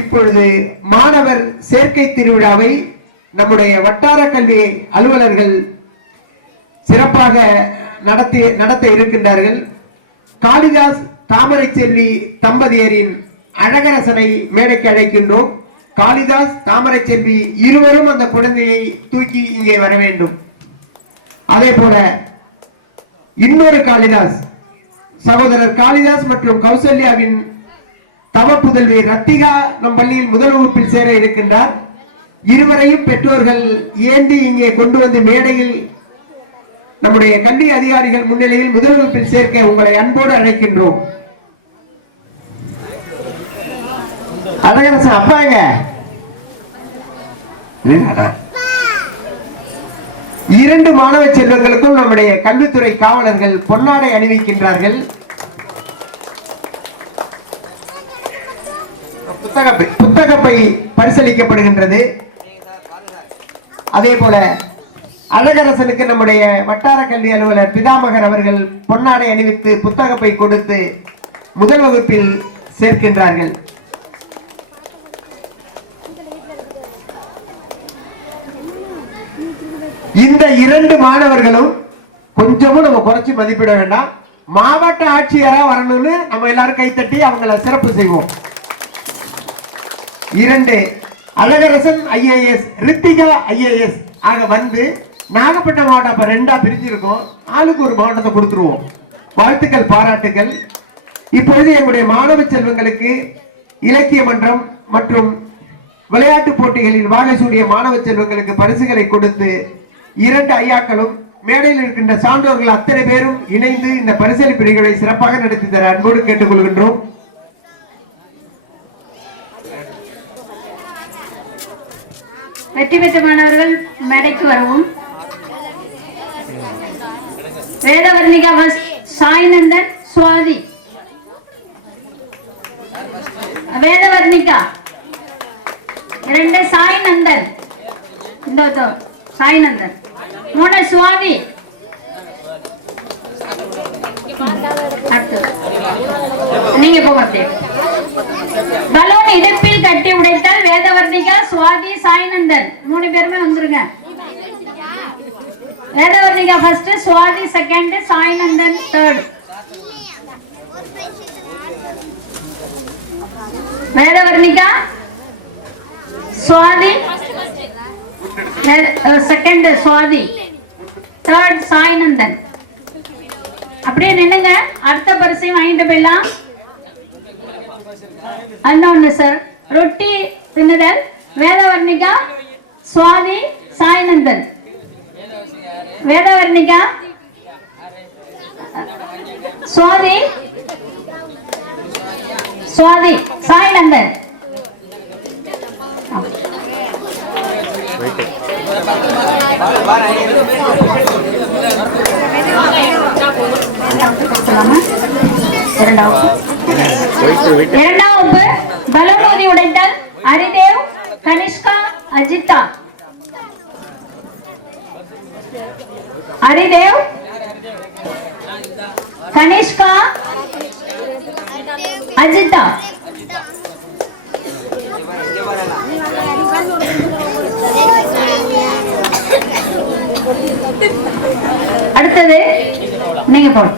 இப்பொழுது மாணவர் சேர்க்கை திருவிழாவை நம்முடைய வட்டார கல்வி அலுவலர்கள் சிறப்பாக நடத்த இருக்கின்றார்கள். காளிதாஸ் தாமரை செல்வி தம்பதியரின் அழகரசனை மேடைக்கு அழைக்கின்றோம். காளிதாஸ் தாமரை செல்வி இருவரும் அந்த குழந்தையை தூக்கி இங்கே வர வேண்டும். அதே போல இன்னொரு காளிதாஸ் சகோதரர் காளிதாஸ் மற்றும் கௌசல்யாவின் தவ புதல்வி ரத்திகா நம் பள்ளியில் முதல் வகுப்பில் சேர இருக்கின்றார். இருவரையும் பெற்றோர்கள் ஏந்தி இங்கே கொண்டு வந்து மேடையில் நம்முடைய கல்வி அதிகாரிகள் முன்னிலையில் முதல் வகுப்பில் சேர்க்க உங்களை அன்போடு அழைக்கின்றோம். அழகரசன் அப்பாங்க இரண்டு மாணவ செல்வங்களுக்கும் நம்முடைய கல்வித்துறை காவலர்கள் பொன்னாடை அணிவிக்கின்றார்கள். புத்தகப்பை பரிசளிக்கப்படுகின்றது. அதே போல அழகரசனுக்கு நம்முடைய வட்டார கல்வி அலுவலர் பிதாமகர் அவர்கள் பொன்னாடை அணிவித்து புத்தகப்பை கொடுத்து முதல் வகுப்பில் சேர்க்கின்றார்கள். இந்த இரண்டு மாணவர்களும் கொஞ்சமும் நம்ம குறைச்சி மதிப்பிட வேண்டாம். மாவட்ட ஆட்சியரா வரணும்னு நம்ம எல்லாரும் கைத்தட்டி அவங்கள சிறப்பு செய்வோம். இரண்டு அழகரசன் ஐஏஎஸ், ரித்திகா ஐஏஎஸ் ஆக வந்து நாகப்பட்டினம் மாவட்டம் இப்ப ரெண்டா பிரிஞ்சிருக்கோம். ஆளுக்கு ஒரு மாவட்டத்தை கொடுத்துருவோம். வாழ்த்துக்கள், பாராட்டுகள். இப்பொழுது எங்களுடைய மாணவ செல்வங்களுக்கு இலக்கிய மன்றம் மற்றும் விளையாட்டு போட்டிகளில் வாகை சூடிய மாணவ செல்வங்களுக்கு பரிசுகளை கொடுத்து இரண்டு ஐயாக்களும் மேடையில் இருக்கின்ற சான்றோர்கள் அத்தனை பேரும் இணைந்து இந்த பரிசளிப்பு நிகழ்வை சிறப்பாக நடத்தி தர அன்போடு கேட்டுக்கொள்கின்றோம். வெற்றி பெற்ற மாணவர்கள் மேடைக்கு வரவும். வேதவர்ணிகா சாய்நந்தன் சுவாதி. வேதவர்ணிகா இரண்டு சாய்நந்தன், இந்த சாய்நந்தன் மூணு சுவாதி. நீங்க போக பலூன் இடுப்பில் கட்டி உடைத்தால் வேதவர்ணிகா சுவாதி சாய்நந்தன் மூணு பேருமே வந்துருங்க. Vedavarnika first, Swathi second, Sainandan third. Vedavarnika Swathi second, Swathi third, Sainandan. அப்படியே நின்னுங்க. அடுத்த பரிசையும் வாங்கிட்டு போயிடலாம். அண்ணா சார் ரொட்டி தின்னுதல். வேதவர்ணிகா சுவாதி சாய்நந்தன். வேதவர்ணிகா சுவாதி சுவாதி சாய்நந்தன். இரண்டாம் வகுப்பு பலூன் உடைத்தல். ஹரிதேவ், கனிஷ்கா, அஜிதா. ஹரிதேவ், கனிஷ்கா, அஜிதா. அடுத்தது நீங்க போடு.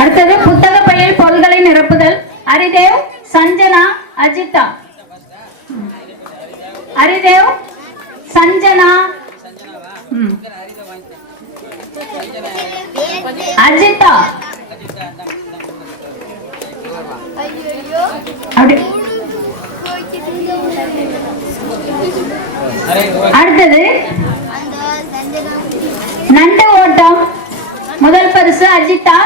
அடுத்தது புத்தக பையில் பொருள்களை நிரப்புதல். ஹரிதேவ், சஞ்சனா, அஜிதா. ஹரிதேவ், சஞ்சனா, அஜிதா. அடுத்தது நண்டு ஓட்டம். முதல் பரிசு அஜிதா,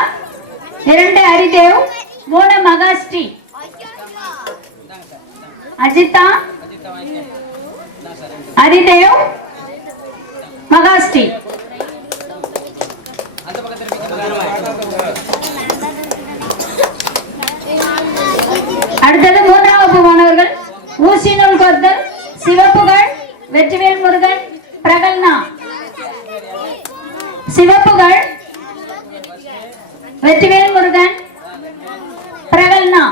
இரண்டு ஹரிதேவ், மூணு மகாஸ்ரீ. அஜிதா, ஹரிதேவ், மகாஸ்ரீ. அடுத்தது மூன்றாம் வகுப்பு மாணவர்கள். ஊசி நூல் கோர்த்தல். சிவப்புகள் வெற்றிவேல் முருகன், பிரகல்னா. சிவப்புகள் வெற்றிவேல் முருகன், பிரகல்னா.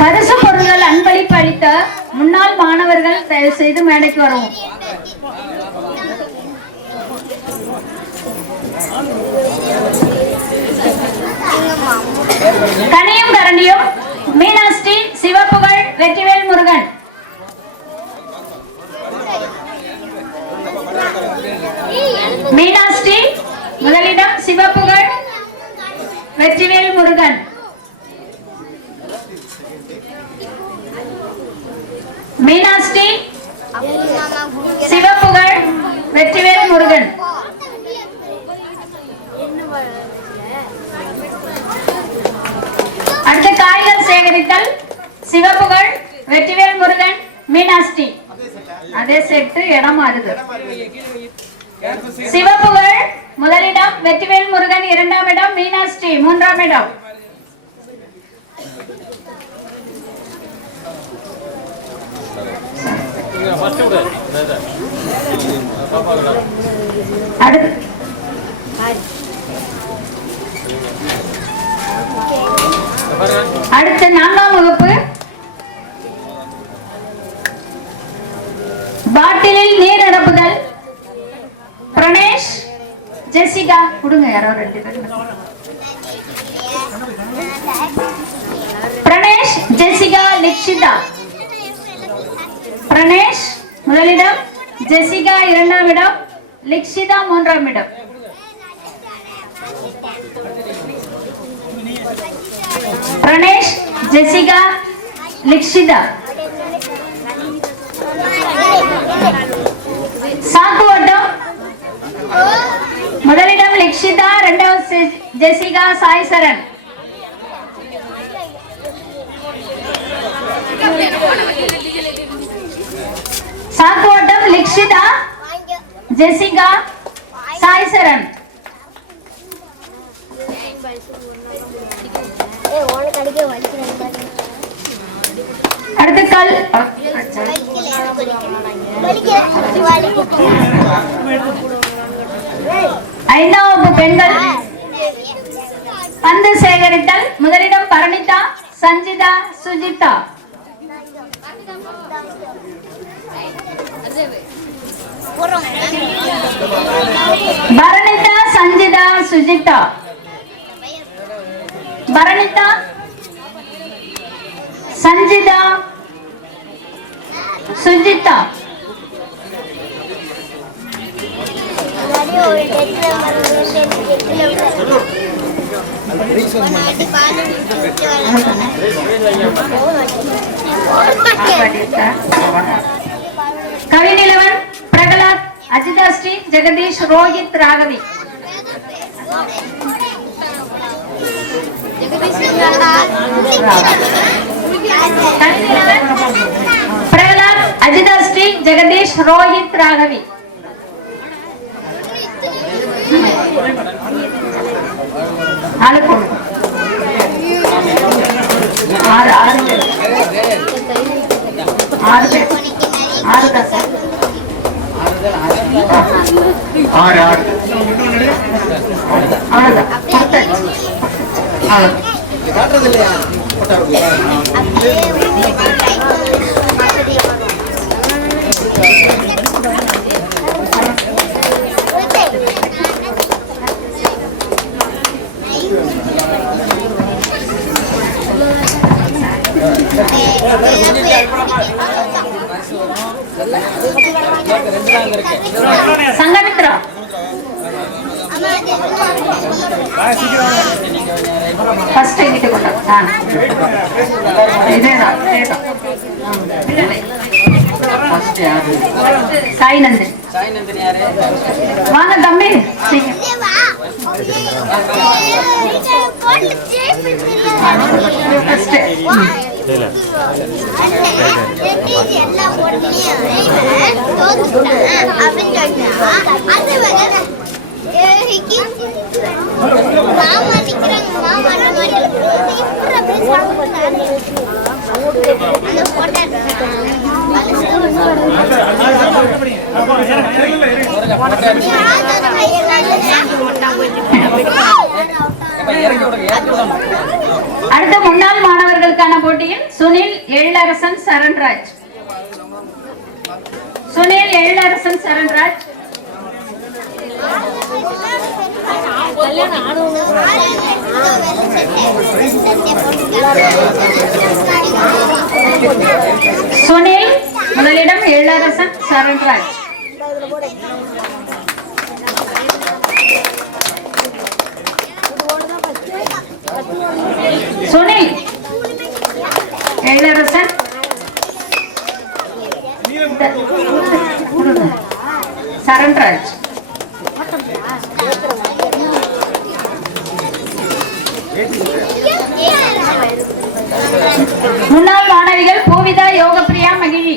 பரிசு பொருள்கள் அன்பளிப்பு அளித்த முன்னாள் மாணவர்கள் தயவு செய்து மேடைக்கு வரவும். கனியும் கரண்டியும் மீனாஸ்ரீ சிவப்புகழ் வெற்றிவேல் முருகன். மீனாஸ்ரீ முதலிடம் சிவப்புகழ் வெற்றிவேல் முருகன். மீனாஸ்ரீ சிவப்புகழ் வெற்றிவேல் முருகன். அடுத்த காய்கள் சேகரித்தல் சிவப்புகழ் வெற்றிவேல் முருகன் மீனாஸ்ரீ. அதே செட்டு இடம் மாறுது. சிவப்புகழ் முதலிடம் வெற்றிவேல் முருகன், இரண்டாம் இடம் மீனாஸ்ரீ, மூன்றாம் இடம். அடுத்த 4ஆம் வகுப்பு பாட்டிலில் நீர் நிரப்புதல் பிரணேஷ் ஜெசிகா. கொடுங்க யாரோ 2 பேர். பிரணேஷ் ஜெசிகா லிக்ஷிதா. பிரணேஷ் முதலிடம், ஜெசிகா இரண்டாம் இடம், லிக்ஷிதா மூன்றாம் இடம். பிரணேஷ் ஜெசிகா லிக்ஷிதா. சாக்கு ஓட்டம் முதலிடம் லிக்ஷிதா, இரண்டாவது ஜெசிகா சாய் சரண். சாக்கு ஓட்டம் லிக்ஷிதா, ஜெசிகா சாய் சரண். அடுத்த கல் 5ஆம் வகுப்பு பெண்கள் பந்து சேகரித்தல் முதலிடம் பரணிதா, சஞ்சிதா, சுஜிதா. பரணிதா, சஞ்சிதா, சுஜிதா. பரணிதா, சஞ்சிதா, சுஜிதா. கவிநிலவன், பிரகலாத், அஜிதாஸ்ரீ, ஜெகதீஷ், ரோஹித், ராகவி. பிரகலாத், அஜிதாஸ்ரீ, ஜெகதீஷ், ரோஹித், ராகவி. சங்கமித்ரா ஃபர்ஸ்ட் எங்கிட்ட கொண்டா இதேதான் ஃபர்ஸ்ட் யாரு சாய் நந்தன் யாரு வாங்க தம்பி ஃபர்ஸ்ட் அந்த அடுத்த முன்னாள் மாணவர்களுக்கான போட்டியில் சுனில் எழிலரசன் சரண்ராஜ். சுனில் எழிலரசன் சரண்ராஜ். சுனில் முதலிடம், எழிலரசன் சரண்ராஜ். சுனில் எழிலரசன் சரண்ராஜ். முன்னாள் மாணவிகள் பூவிதா, யோகப்பிரியா, மகிழி.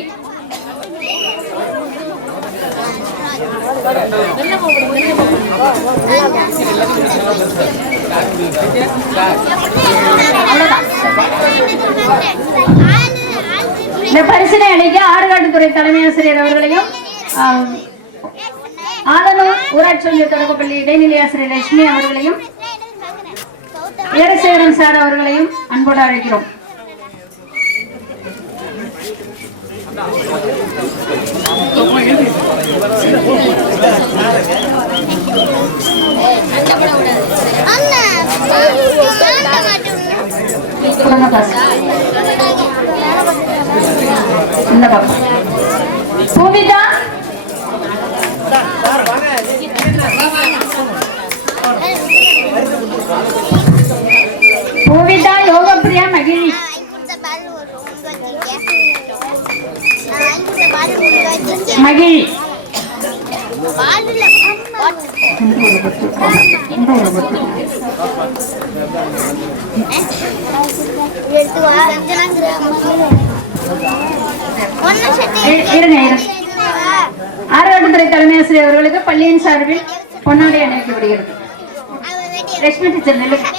இந்த பரிசினை அளிக்க ஆறுகாட்டுத்துறை தலைமை ஆசிரியர் அவர்களையும் ஆதனூர் ஊராட்சி ஒன்றிய தொடக்கப்பள்ளி இடைநிலை ஆசிரியர் லட்சுமி அவர்களையும் வீரசேகரன் சார் அவர்களையும் அன்போடு அழைக்கிறோம். பூவிதா, பூவிதா, யோகப்பிரியா, மகிழி. மகிழி ஆறுகாட்டுத்துறை தலைமை ஆசிரியர் அவர்களுக்கு பள்ளியின் சார்பில் பொன்னாடை அணிவிக்கப்படுகிறது. லட்சுமி டீச்சர் நெல்லுக்கு.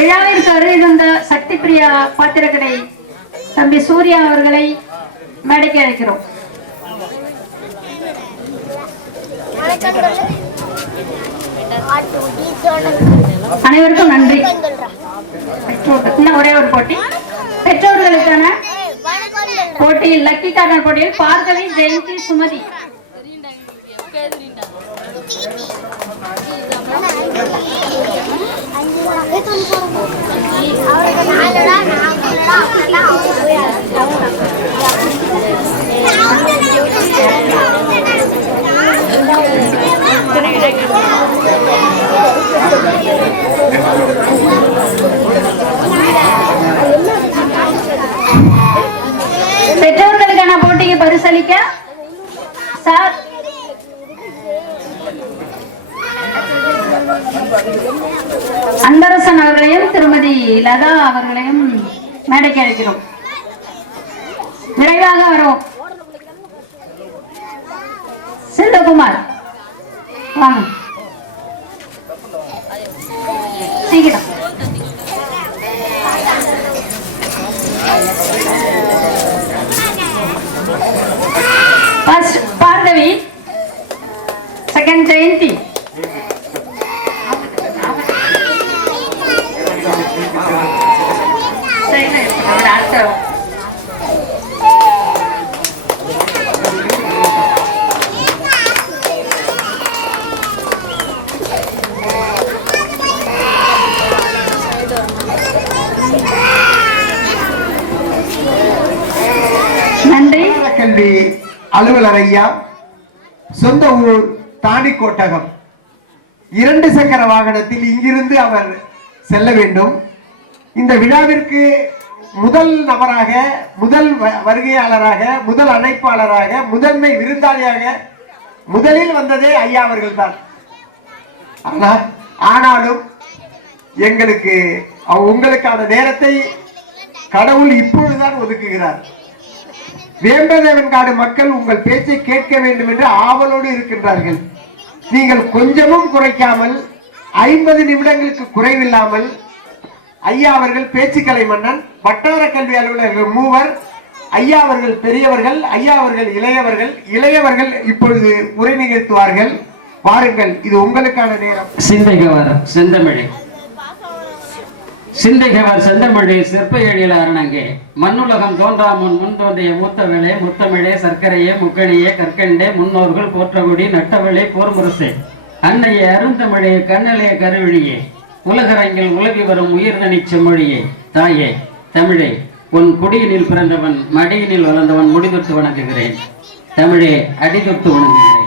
விழாவிற்கு வருகை தந்த சக்தி பிரியா பாத்திரக்கடை தம்பி சூர்யா அவர்களை மேடைக்கு அழைக்கிறோம். அனைவருக்கும் நன்றி. இன்னும் ஒரே ஒரு போட்டி, பெற்றோர்களுக்கான போட்டியில் லக்கி கார்னர் போட்டியில் பார்கவி, ஜெயந்தி, சுமதி. பெற்றோர்களுக்கான போட்டிக்கு பரிசளிக்க சார் அன்பரசன் அவர்களையும் திருமதி லதா அவர்களையும் மேடைக்கு அழைக்கிறோம். விரைவாக வரும். செல்வகுமார் வாங்க சீக்கிரம். First Bhargavi, second Jayanthi. நன்றி. கல்வி அலுவலர் ஐயா, சொந்த ஊர் தாணிக்கோட்டகம். 2 சக்கர வாகனத்தில் இங்கிருந்து அவர் செல்ல வேண்டும். இந்த விழாவிற்கு முதல் நபராக, முதல் வருகையாளராக, முதல் அழைப்பாளராக, முதன்மை விருந்தாளியாக முதலில் வந்ததே ஐயா அவர்கள் தான். ஆனாலும் எங்களுக்கு உங்களுக்கான நேரத்தை கடவுள் இப்பொழுதுதான் ஒதுக்குகிறார். வேம்பதேவன் காடு மக்கள் உங்கள் பேச்சை கேட்க வேண்டும் என்று ஆவலோடு இருக்கின்றார்கள். நீங்கள் கொஞ்சமும் குறைக்காமல் 50 நிமிடங்களுக்கு குறைவில்லாமல் ஐயா அவர்கள் பேச்சுக்கலை மன்னன், வட்டார கல்வி அலுவலர்கள் மூவர், ஐயா அவர்கள் பெரியவர்கள், ஐயா அவர்கள் இளையவர்கள், இளையவர்கள் இப்பொழுது உரை நிகழ்த்துவார்கள். வாருங்கள், இது உங்களுக்கான நேரம். சிந்தைகவர் செந்தமிழே, சிந்தைகவர் செந்தமிழே, சிற்ப எழில அரணங்கே, மண்ணுலகம் தோன்றா முன் தோன்றிய மூத்தவளே, முத்தமிழே, சர்க்கரையே, முக்கணியே, கற்கண்டே, முன்னோர்கள் போற்றகுடி நட்டவளே, போர்முரசே, அன்னையே, அருந்தமிழே, கண்ணலே, கருவிழியே, உலகரங்கில் உலகி வரும் உயிர்தனி செம்மொழியே, தாயே தமிழே, உன் குடியினில் பிறந்தவன், மடியினில் வளர்ந்தவன், முடிதொட்டு வணங்குகிறேன். தமிழே, அடிதொட்டு வணங்குகிறேன்.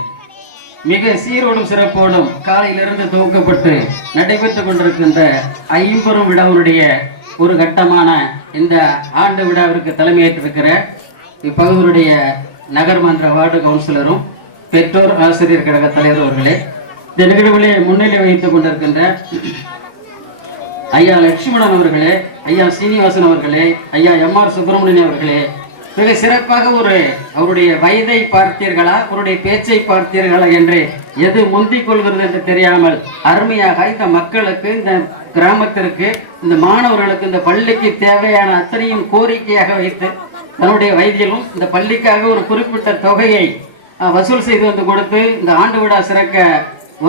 மிக சீரோடும் சிறப்போடும் காலையிலிருந்து துவக்கப்பட்டு நடைபெற்றுக் கொண்டிருக்கின்ற 50 விழாவுடைய ஒரு கட்டமான இந்த ஆண்டு விழாவிற்கு தலைமையேற்றிருக்கிற இப்பகுதியுடைய நகர்மன்ற வார்டு கவுன்சிலரும் பெற்றோர் ஆசிரியர் கழக தலைவர் அவர்களே, இந்த நிகழ்வுகளை முன்னிலை வைத்துக் கொண்டிருக்கின்ற ஐயா லட்சுமணன் அவர்களே, ஐயா சீனிவாசன் அவர்களே, ஐயா MR சுப்பிரமணியன் அவர்களே, மிக சிறப்பாக அவருடைய வயதை பார்த்தீர்களா, அவருடைய பேச்சை பார்த்தீர்களா என்று எது முந்திக் கொள்கிறது என்று தெரியாமல் அருமையாக இந்த மக்களுக்கு, இந்த கிராமத்திற்கு, இந்த மாணவர்களுக்கு, இந்த பள்ளிக்கு தேவையான அத்தனையும் கோரிக்கையாக வைத்து தன்னுடைய வயதிலும் இந்த பள்ளிக்காக ஒரு குறிப்பிட்ட தொகையை வசூல் செய்து வந்து கொடுத்து இந்த ஆண்டு விழா சிறக்க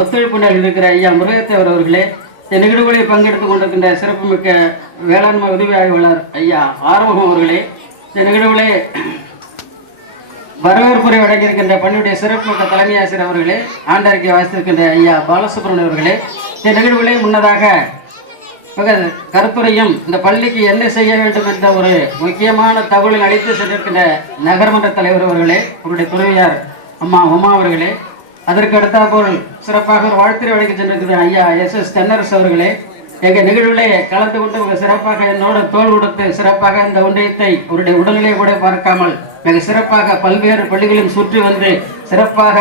ஒத்துழைப்பு இருக்கிற ஐயா முருகத்தேவர் அவர்களே, இந்த நிகழ்வுகளில் பங்கெடுத்துக் கொண்டிருக்கின்ற சிறப்புமிக்க வேளாண்மை உதவி ஆய்வாளர் ஐயா ஆறுமுகம் அவர்களே, இந்த நிகழ்வுகளே வரவேற்புரை வழங்கியிருக்கின்ற பள்ளியுடைய சிறப்புமிக்க தலைமை ஆசிரியர் அவர்களே, ஆண்டறிக்கை வாசித்திருக்கின்ற ஐயா பாலசுப்ரமணியன் அவர்களே, இந்த நிகழ்வுகளே முன்னதாக கருத்துரையும் இந்த பள்ளிக்கு என்ன செய்ய வேண்டும் என்ற ஒரு முக்கியமான தகவலில் அளித்து சென்றிருக்கின்ற நகர்மன்ற தலைவர் அவர்களே, அவருடைய துணைவியார் அம்மா உமா அவர்களே, அதற்கு அடுத்தாற்போல் சிறப்பாக ஒரு வாழ்த்துறை வழங்கி சென்றிருக்கிற ஐயா SS தென்னரசு அவர்களே, எங்கள் நிகழ்வுகளே கலந்து கொண்டு சிறப்பாக என்னோட தோல் கொடுத்து சிறப்பாக இந்த ஒன்றியத்தை அவருடைய உடல்நிலையை கூட பார்க்காமல் மிக சிறப்பாக பல்வேறு பள்ளிகளையும் சுற்றி வந்து சிறப்பாக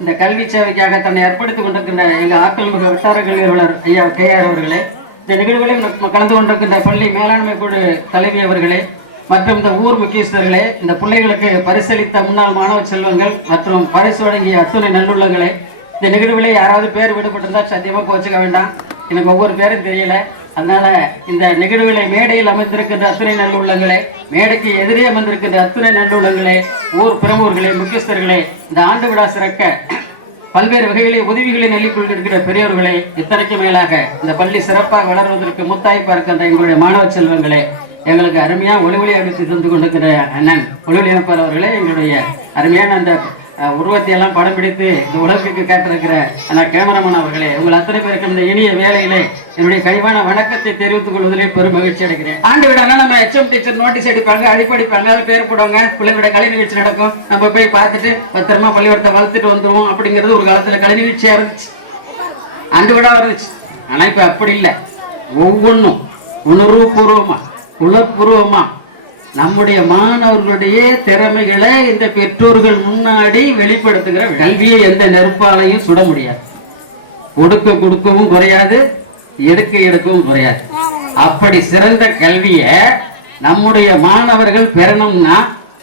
இந்த கல்வி சேவைக்காக தன்னை அர்ப்பணித்துக் கொண்டிருக்கின்ற எங்கள் ஆற்றல் மிகு வட்டார கல்வி அலுவலர் ஐயா KR அவர்களே, இந்த நிகழ்வுகளில் கலந்து கொண்டிருக்கின்ற பள்ளி மேலாண்மை குழு தலைவி அவர்களே மற்றும் இந்த ஊர் முக்கியஸ்தர்களே, இந்த பிள்ளைகளுக்கு பரிசளித்த முன்னாள் மாணவ செல்வங்கள் மற்றும் பரிசு வழங்கிய அத்துணை நல்லுள்ளங்களே, இந்த நிகழ்வுகளே யாராவது பேர் விடுபட்டிருந்தா சத்தியமா கோச்சுக்க வேண்டாம், எனக்கு ஒவ்வொரு பேரும் தெரியல. அதனால இந்த நிகழ்வுகளை மேடையில் அமைந்திருக்கின்ற அத்துணை நல்லுள்ளங்களே, மேடைக்கு எதிரே அமர்ந்திருக்கின்ற அத்துணை நல்லுள்ளங்களே, ஊர் பிரமுகர்களே, முக்கியஸ்தர்களே, இந்த ஆண்டு விழா சிறக்க பல்வேறு வகைகளை உதவிகளை நெல்லிக்கொண்டிருக்கிற பெரியவர்களே, இத்தனைக்கு மேலாக இந்த பள்ளி சிறப்பாக வளர்வதற்கு முத்தாய்ப்பா இருக்கின்ற எங்களுடைய மாணவ செல்வங்களே, எங்களுக்கு அருமையா ஒளிவொலி அடித்து தந்து கொண்டிருக்கிற அண்ணன் ஒளிவொலி அமைப்பாளர் அவர்களே, எங்களுடைய அருமையான அந்த உருவத்தை எல்லாம் படம் பிடித்து இந்த உலகிற்கு காட்டிருக்கிற கேமராமேன் அவர்களே, உங்கள் அத்தனை பேருக்கு இந்த இனிய வேலையிலே என்னுடைய கனிவான வணக்கத்தை தெரிவித்துக் கொள்வதிலே பெரும் மகிழ்ச்சி அடைகிறேன். ஆண்டு விடானா நம்ம HM டீச்சர் நோட்டீஸ் அடிப்பாங்க, அடிப்படிப்பாங்க, பேர் போடுவாங்க, பிள்ளைகளோட கலை நிகழ்ச்சி நடக்கும், நம்ம போய் பார்த்துட்டு பத்திரமா பள்ளிக்கூடத்தை வளர்த்துட்டு வந்துடுவோம் அப்படிங்கிறது ஒரு காலத்துல கலை நிகழ்ச்சியா இருந்துச்சு, ஆண்டு விழா இருந்துச்சு. ஆனா இப்ப அப்படி இல்லை, ஒவ்வொன்றும் உணர்வுபூர்வமா உணர்வுபூர்வமா நம்முடைய மாணவர்களுடைய திறமைகளை இந்த பெற்றோர்கள் முன்னாடி வெளிப்படுத்துகிற கல்வியை எந்த நெருப்பாலையும் சுட முடியாது, கொடுக்கவும் குறையாது, எடுக்கவும் குறையாது. அப்படி சிறந்த கல்வியை நம்முடைய மாணவர்கள் பெறணும்னா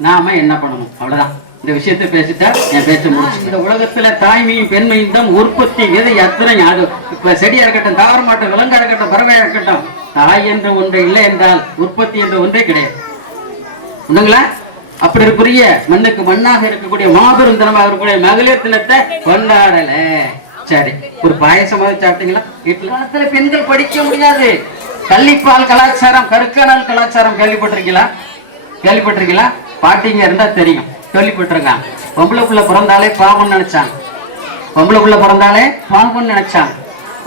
நாம என்ன பண்ணணும்? அவ்வளவுதான். இந்த விஷயத்தை பேசிட்டா என் பேச்ச முடிச்சு. இந்த உலகத்துல தாய்மையும் பெண்மையும் தான் உற்பத்தி விதை அத்தனை. அது இப்ப செடியா இருக்கட்டும், தாவரமாட்டம், விலங்கா இருக்கட்டும், பறவையா இருக்கட்டும், தாய் என்ற ஒன்று இல்லை என்றால் உற்பத்தி என்ற ஒன்றே கிடையாது. உண்டுங்களா? அப்படி இருக்கக்கூடிய மண்ணுக்கு மண்ணாக இருக்கக்கூடிய மாபெரும் தினமாக இருக்கக்கூடிய மகளிர் தினத்தை கொண்டாடல. சரி, ஒரு பாயசமாக சாப்பிட்டீங்களா? வீட்டுல பெண்கள் படிக்க முடியாது. கள்ளிப்பால் கலாச்சாரம், கருக்கணல் கலாச்சாரம் கேள்விப்பட்டிருக்கீங்களா? பாட்டிங்க இருந்தா தெரியும், கேள்விப்பட்டிருக்காங்க. பொம்பளை புள்ள பிறந்தாலே பாவம் நினைச்சாங்க, பொம்பளை புள்ள பிறந்தாலே பாவம் நினைச்சாங்க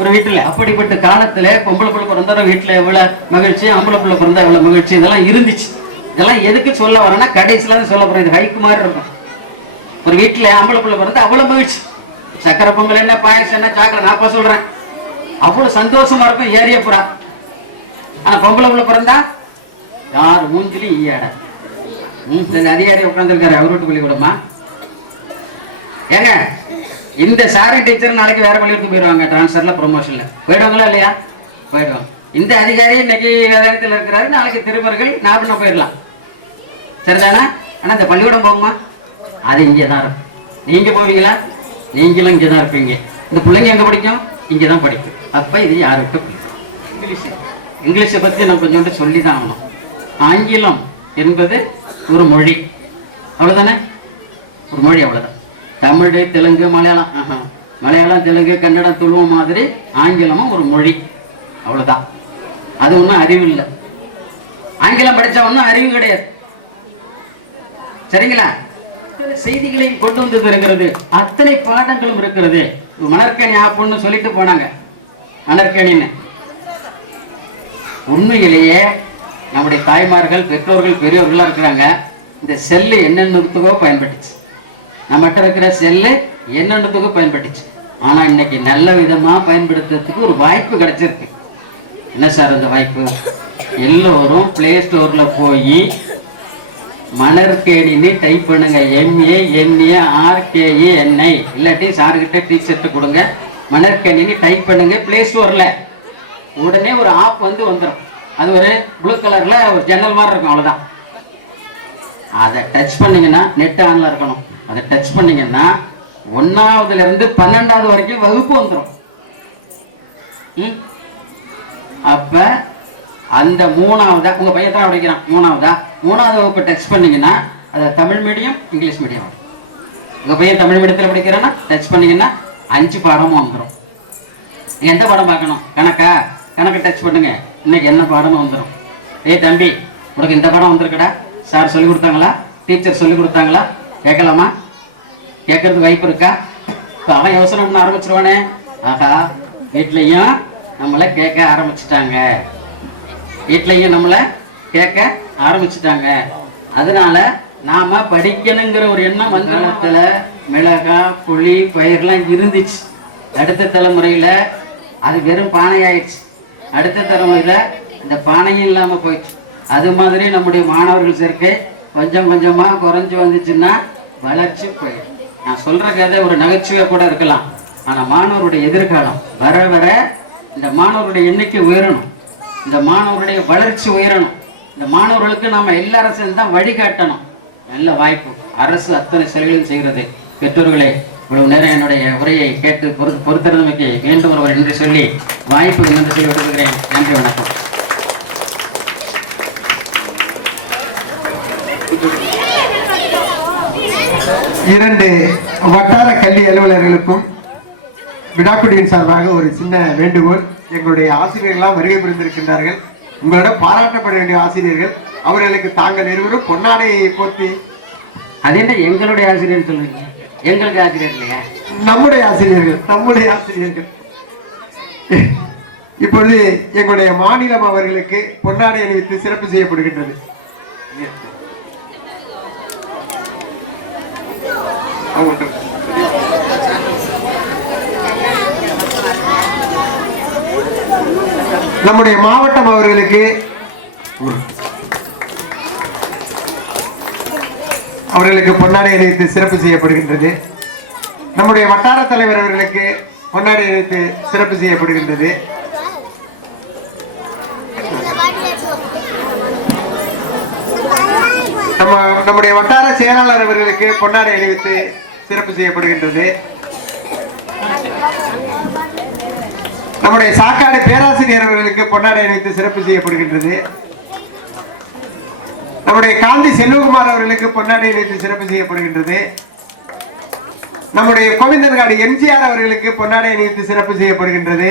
ஒரு வீட்டுல. அப்படிப்பட்ட காலத்துல பொம்பளை புள்ள பிறந்த வீட்டுல எவ்வளவு மகிழ்ச்சி, ஆம்பளை புள்ள பிறந்தா எவ்வளவு மகிழ்ச்சி, இதெல்லாம் இருந்துச்சு. இதெல்லாம் எதுக்கு சொல்ல வரேன்னா கடைசியில சொல்ல போறேன். இது ஹைக்கு மாதிரி இருக்கும். ஒரு வீட்டுல ஆம்பளை புள்ள பிறந்தா அவ்வளவு மகிழ்ச்சி, சக்கரை பொங்கல் என்ன, பாயசம் என்ன, சாக்கரை நான் சொல்றேன், அவ்வளவு சந்தோஷமா இருக்கும் ஏரிய புறா. ஆனா பொம்பளை புள்ள பிறந்தா யார் மூஞ்சிலும் ஈயாட. அதிகாரி உட்கார்ந்துருக்காரு, அவர் வீட்டு பள்ளிக்கூடமா ஏங்க, இந்த சாரி டீச்சர் நாளைக்கு வேற பள்ளிக்கூடத்துக்கு போயிடுவாங்க, டிரான்ஸ்ஃபர்ல ப்ரொமோஷன்ல போயிடுவாங்களா இல்லையா? போயிடுவாங்க. இந்த அதிகாரி இன்னைக்கு வேதத்தில் இருக்கிறாரு, நாளைக்கு திருமர்கள் நாபண்ண போயிடலாம், சரிதானே? ஆனா இந்த பள்ளிக்கூடம் போகுமா? அது இங்கே தான் இருக்கும். நீங்க போவீங்களா? நீங்களும் இங்கே தான் இருப்பீங்க. இந்த பிள்ளைங்க எங்க படிக்கும்? இங்கே தான் படிக்கும். அப்ப இது யாருக்கு இங்கிலீஷ்? இங்கிலீஷை பத்தி நான் கொஞ்சோண்டு சொல்லி தான் ஆகணும். ஆங்கிலம் என்பது ஒரு மொழி, அவ்வளவுதானே? ஒரு மொழி, அவ்வளவுதான். தமிழ், தெலுங்கு, மலையாளம், மலையாளம், தெலுங்கு, கன்னடம், துளுவம் மாதிரி ஆங்கிலமும் ஒரு மொழி, அவ்வளவுதான். அது ஒன்றும் அறிவு இல்லை. ஆங்கிலம் படிச்சா ஒன்றும் அறிவு கிடையாது, சரிங்களா? செய்திகளையும் கொண்டு வந்து இருக்கிறது, அத்தனை பாடங்களும் இருக்கிறது. மணற்கனி ஆப்புன்னு சொல்லிட்டு போனாங்க, மணற்கனின்னு. உண்மையிலேயே நம்முடைய தாய்மார்கள், பெற்றோர்கள், பெரியவர்கள்லாம் இருக்கிறாங்க. இந்த செல்லு என்னென்னத்துக்கோ பயன்பட்டுச்சு, நம்மகிட்ட இருக்கிற செல்லு என்னென்னத்துக்கோ பயன்பட்டுச்சு. ஆனா இன்னைக்கு நல்ல விதமா பயன்படுத்துறதுக்கு ஒரு வாய்ப்பு கிடைச்சிருக்கு. என்ன சார் அந்த வாய்ப்பு? எல்லோரும் பிளே ஸ்டோர்ல போய் மணற்கேணின்னு டைப் பண்ணுங்க, MANARKENI. இல்லாட்டி சார்கிட்ட டீச்சர்ட்டு கொடுங்க, மணற்கேணின்னு டைப் பண்ணுங்க பிளே ஸ்டோர்ல. உடனே ஒரு ஆப் வந்துடும். அது ஒரு ப்ளூ கலர்ல ஒரு ஜன்னல் மாதிரி இருக்கும், அவ்வளவுதான். அதை டச் பண்ணீங்கன்னா, நெட் ஆன்ல இருக்கணும், அதை டச் பண்ணீங்கன்னா 1ஆவதுல இருந்து 12ஆவது வரைக்கும் வகுப்பு வந்துடும். அப்ப அந்த 3ஆவதா, உங்க பையன் தான் படிக்கிறான், 3ஆவது வகுப்பு டச் பண்ணீங்கன்னா அது தமிழ் மீடியம், இங்கிலீஷ் மீடியம். உங்க பையன் தமிழ் மீடியத்தில் படிக்கிறான்னா டச் பண்ணீங்கன்னா 5 பாடமும் வந்துடும். எந்த பாடம் பார்க்கணும்? கணக்கு டச் பண்ணுங்க, இன்னைக்கு என்ன பாடமும் வந்துடும். ஏய் தம்பி, உனக்கு இந்த பாடம் வந்திருக்கடா, சார் சொல்லி கொடுத்தாங்களா, டீச்சர் சொல்லி கொடுத்தாங்களா? கேட்கலாமா? கேட்கறதுக்கு வாய்ப்பு இருக்கா? இப்போ அவன் யோசனை பண்ண ஆரம்பிச்சிருவானே, ஆஹா வீட்லையும் நம்மளை கேட்க ஆரம்பிச்சுட்டாங்க, வீட்லையும் நம்மளை கேட்க ஆரம்பிச்சுட்டாங்க. அதனால நாம படிக்கணுங்கிற ஒரு எண்ணம் வந்தத்துல மிளகா, புளி, பயிரெல்லாம் இருந்துச்சு. அடுத்த தலைமுறையில அது வெறும் பானை ஆயிடுச்சு. அடுத்த தலைமுறையில இந்த பானையும் இல்லாம போயிடுச்சு. அது மாதிரி நம்முடைய மாணவர்கள் சேர்க்கை கொஞ்சம் கொஞ்சமா குறைஞ்சு வந்துச்சுன்னா வளர்ச்சி போயிடும். நான் சொல்ற கதை ஒரு நகைச்சுவை கூட இருக்கலாம், ஆனா மாணவருடைய எதிர்காலம் வர வர இந்த மாணவருடைய எண்ணிக்கை உயரணும், இந்த மாணவருடைய வளர்ச்சி உயரணும். இந்த மாணவர்களுக்கு நாம எல்லாரும் சேர்ந்து தான் வழிகாட்டணும். நல்ல வாய்ப்பு, அரசு அத்தனை செயல்களையும் செய்கிறது. பெற்றோர்களே, இவ்வளவு நேரம் என்னுடைய உரையை கேட்டு பொறுத்திருந்தமைக்கு மீண்டும் ஒருவர் என்று சொல்லி வாய்ப்பு நன்றி செய்ய விரும்புகிறேன். நன்றி, வணக்கம். இரண்டு வட்டார கல்வி அலுவலர்களுக்கும் விடாக்குடியின் சார்பாக ஒரு சின்ன வேண்டுகோள். எங்களுடைய ஆசிரியர்கள்லாம் வருகை புரிந்திருக்கின்றார்கள். உங்களிடம் பாராட்டப்பட வேண்டிய ஆசிரியர்கள், அவர்களுக்கு தாங்கள் இருவரும் பொன்னாடையை போர்த்தி. அது என்ன எங்களுடைய ஆசிரியர் சொல்லுங்க? எங்களுக்கு ஆசிரியர் இல்லையா? நம்முடைய ஆசிரியர்கள். இப்பொழுது எங்களுடைய மாநிலம் அவர்களுக்கு பொன்னாடை அணிவித்து சிறப்பு செய்யப்படுகின்றது. நம்முடைய மாவட்டம் அவர்களுக்கு பொன்னாடை அணிவித்து சிறப்பு செய்யப்படுகின்றது. நம்முடைய வட்டார தலைவர் அவர்களுக்கு பொன்னாடை அணிவித்து சிறப்பு செய்யப்படுகின்றது. நம்முடைய வட்டார செயலாளர் அவர்களுக்கு பொன்னாடை அணிவித்து சிறப்பு செய்யப்படுகின்றது. நம்முடைய சாக்காடு பேராசிரியர் அவர்களுக்கு பொன்னாடை அணிவித்து சிறப்பு செய்யப்படுகின்றது. நம்முடைய காந்தி செல்வகுமார் அவர்களுக்கு பொன்னாடை அணிவித்து சிறப்பு செய்யப்படுகின்றது. நம்முடைய கோவிந்தன்காடு எம்ஜிஆர் அவர்களுக்கு பொன்னாடை அணிவித்து சிறப்பு செய்யப்படுகின்றது.